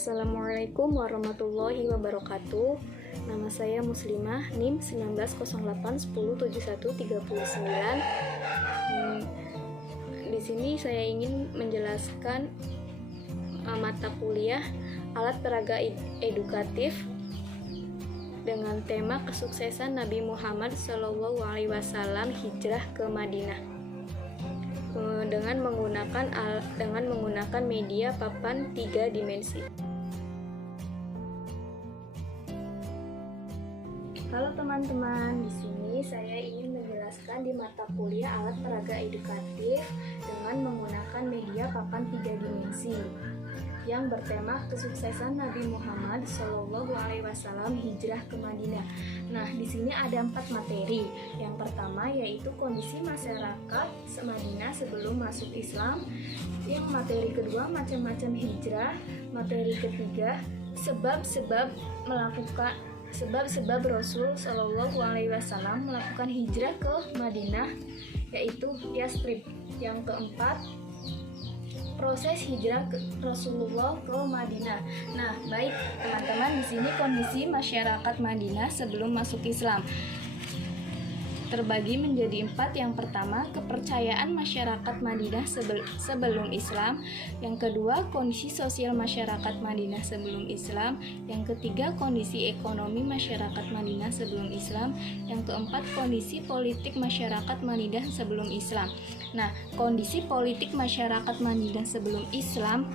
Assalamualaikum warahmatullahi wabarakatuh. Nama saya Muslimah, NIM 1908107139. Di sini saya ingin menjelaskan mata kuliah alat peraga edukatif dengan tema kesuksesan Nabi Muhammad SAW hijrah ke Madinah dengan menggunakan media papan 3 dimensi. Halo teman-teman, di sini saya ingin menjelaskan di mata kuliah alat peraga edukatif dengan menggunakan media papan 3 dimensi yang bertema kesuksesan Nabi Muhammad SAW hijrah ke Madinah. Nah, di sini ada 4 materi. Yang pertama yaitu kondisi masyarakat Madinah sebelum masuk Islam. Yang materi kedua macam-macam hijrah. Materi ketiga sebab-sebab Rasul SAW melakukan hijrah ke Madinah, yaitu Yastrib. Yang keempat, proses hijrah Rasulullah ke Madinah. Nah, baik teman-teman, di sini kondisi masyarakat Madinah sebelum masuk Islam terbagi menjadi 4. Yang pertama, kepercayaan masyarakat Madinah sebelum Islam. Yang kedua, kondisi sosial masyarakat Madinah sebelum Islam. Yang ketiga, kondisi ekonomi masyarakat Madinah sebelum Islam. Yang keempat, kondisi politik masyarakat Madinah sebelum Islam. Nah, kondisi politik masyarakat Madinah sebelum Islam.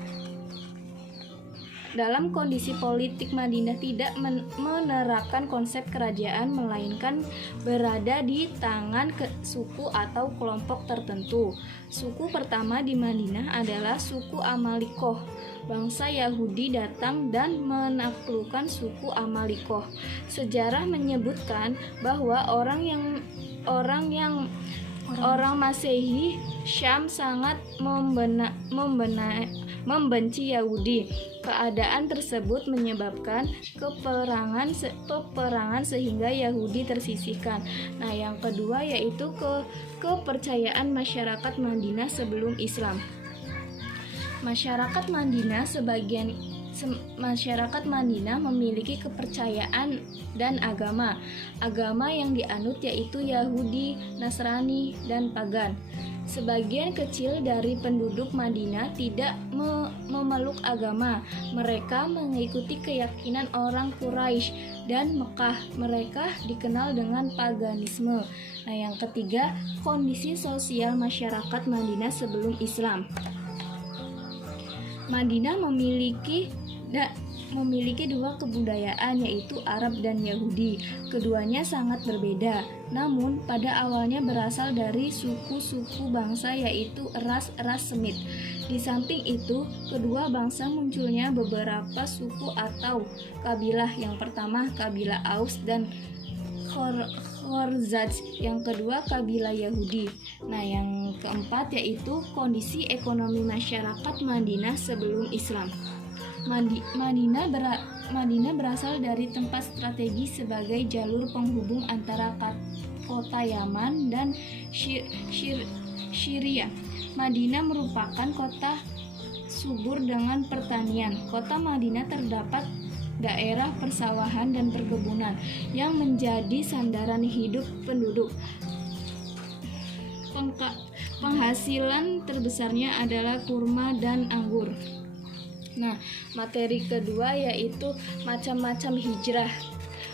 Dalam kondisi politik, Madinah tidak menerapkan konsep kerajaan, melainkan berada di tangan suku atau kelompok tertentu. Suku pertama di Madinah adalah suku Amalikoh. Bangsa Yahudi datang dan menaklukkan suku Amalikoh. Sejarah menyebutkan bahwa orang Masehi Syam sangat membenci Yahudi. Keadaan tersebut menyebabkan peperangan sehingga Yahudi tersisihkan. Nah, yang kedua yaitu kepercayaan masyarakat Madinah sebelum Islam. Masyarakat Madinah memiliki kepercayaan dan agama. Agama yang dianut yaitu Yahudi, Nasrani, dan pagan. Sebagian kecil dari penduduk Madinah tidak memeluk agama. Mereka mengikuti keyakinan orang Quraisy dan Mekah. Mereka dikenal dengan paganisme. Nah, yang ketiga, kondisi sosial masyarakat Madinah sebelum Islam. Madinah memiliki dua kebudayaan, yaitu Arab dan Yahudi. Keduanya sangat berbeda, namun pada awalnya berasal dari suku-suku bangsa, yaitu ras-ras Semit. Di samping itu, kedua bangsa munculnya beberapa suku atau kabilah. Yang pertama kabilah Aus dan Khazraj, yang kedua kabilah Yahudi. Nah, yang keempat yaitu kondisi ekonomi masyarakat Madinah sebelum Islam. Madinah berasal dari tempat strategis sebagai jalur penghubung antara kota Yaman dan Syria. Madinah merupakan kota subur dengan pertanian. Kota Madinah terdapat daerah persawahan dan perkebunan yang menjadi sandaran hidup penduduk. Penghasilan terbesarnya adalah kurma dan anggur. Nah, materi kedua yaitu macam-macam hijrah.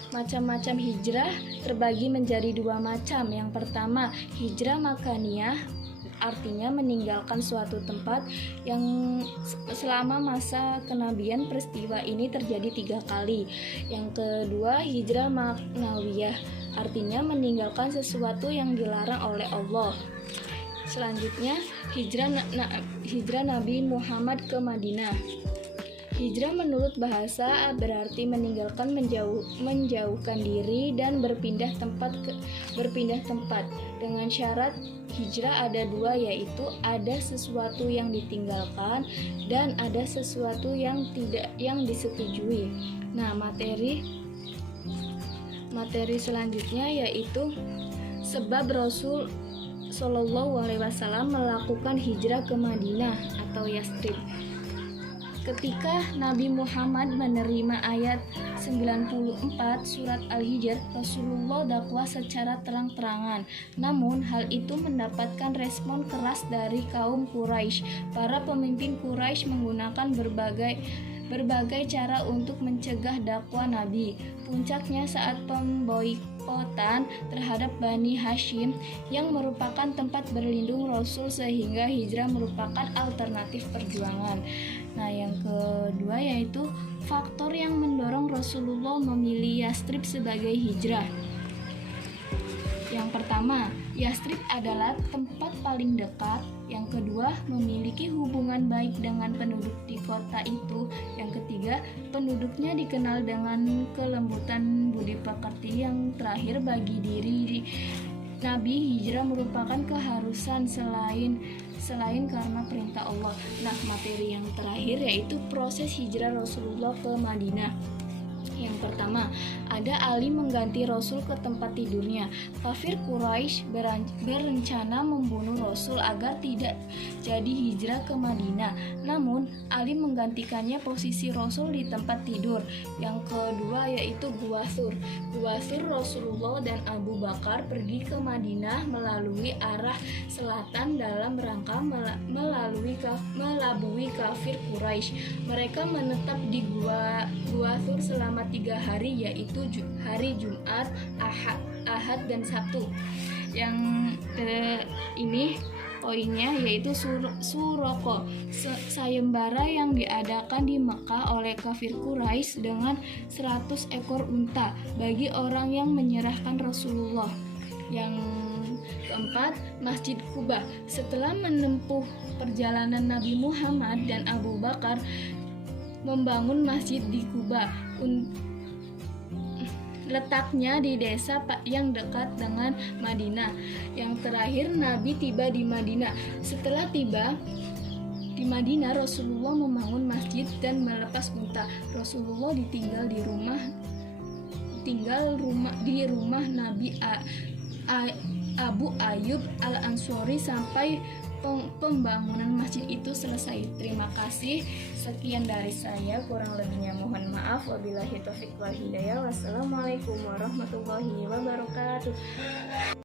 Macam-macam hijrah terbagi menjadi 2 macam. Yang pertama, hijrah makaniyah, artinya meninggalkan suatu tempat yang selama masa kenabian. Peristiwa ini terjadi 3 kali. Yang kedua, hijrah maknawiyah, artinya meninggalkan sesuatu yang dilarang oleh Allah. Selanjutnya, hijrah Nabi Muhammad ke Madinah. Hijrah menurut bahasa berarti meninggalkan, menjauhkan diri dan berpindah tempat. Dengan syarat hijrah ada 2, yaitu ada sesuatu yang ditinggalkan dan ada sesuatu yang disetujui. Nah, materi selanjutnya yaitu sebab Rasul SAW melakukan hijrah ke Madinah atau Yastrib. Ketika Nabi Muhammad menerima ayat 94 surat Al-Hijr, Rasulullah dakwah secara terang-terangan. Namun, hal itu mendapatkan respon keras dari kaum Quraisy. Para pemimpin Quraisy menggunakan berbagai cara untuk mencegah dakwah Nabi. Puncaknya saat pemboikotan terhadap Bani Hashim yang merupakan tempat berlindung Rasul, sehingga hijrah merupakan alternatif perjuangan. Nah, yang kedua yaitu faktor yang mendorong Rasulullah memilih Yastrib sebagai hijrah. Yang pertama, Yastrib adalah tempat paling dekat. Yang kedua, memiliki hubungan baik dengan penduduk di kota itu. Yang ketiga, penduduknya dikenal dengan kelembutan budi pekerti. Yang terakhir, bagi diri Nabi, hijrah merupakan keharusan selain karena perintah Allah. Nah, materi yang terakhir yaitu proses hijrah Rasulullah ke Madinah. Yang pertama, ada Ali mengganti Rasul ke tempat tidurnya. Kafir Quraisy berencana membunuh Rasul agar tidak jadi hijrah ke Madinah. Namun, Ali menggantikannya posisi Rasul di tempat tidur. Yang kedua yaitu Gua Thur. Rasulullah dan Abu Bakar pergi ke Madinah melalui arah selatan dalam rangka melabui kafir Quraisy. Mereka menetap di Gua Thur selama 3 hari, yaitu hari Jumat, Ahad, dan Sabtu. Yang ini poinnya yaitu Suroko, sayembara yang diadakan di Mekah oleh kafir Quraisy dengan 100 ekor unta bagi orang yang menyerahkan Rasulullah. Yang keempat, Masjid Quba. Setelah menempuh perjalanan Nabi Muhammad dan Abu Bakar membangun masjid di Quba, letaknya di desa yang dekat dengan Madinah. Yang terakhir, Nabi tiba di Madinah. Setelah tiba di Madinah, Rasulullah membangun masjid dan melepas unta. Rasulullah ditinggal di rumah Nabi Abu Ayyub Al-Ansori sampai pembangunan masjid itu selesai. Terima kasih. Sekian dari saya, kurang lebihnya mohon maaf. Wabillahi taufiq wal hidayah. Wassalamualaikum warahmatullahi wabarakatuh.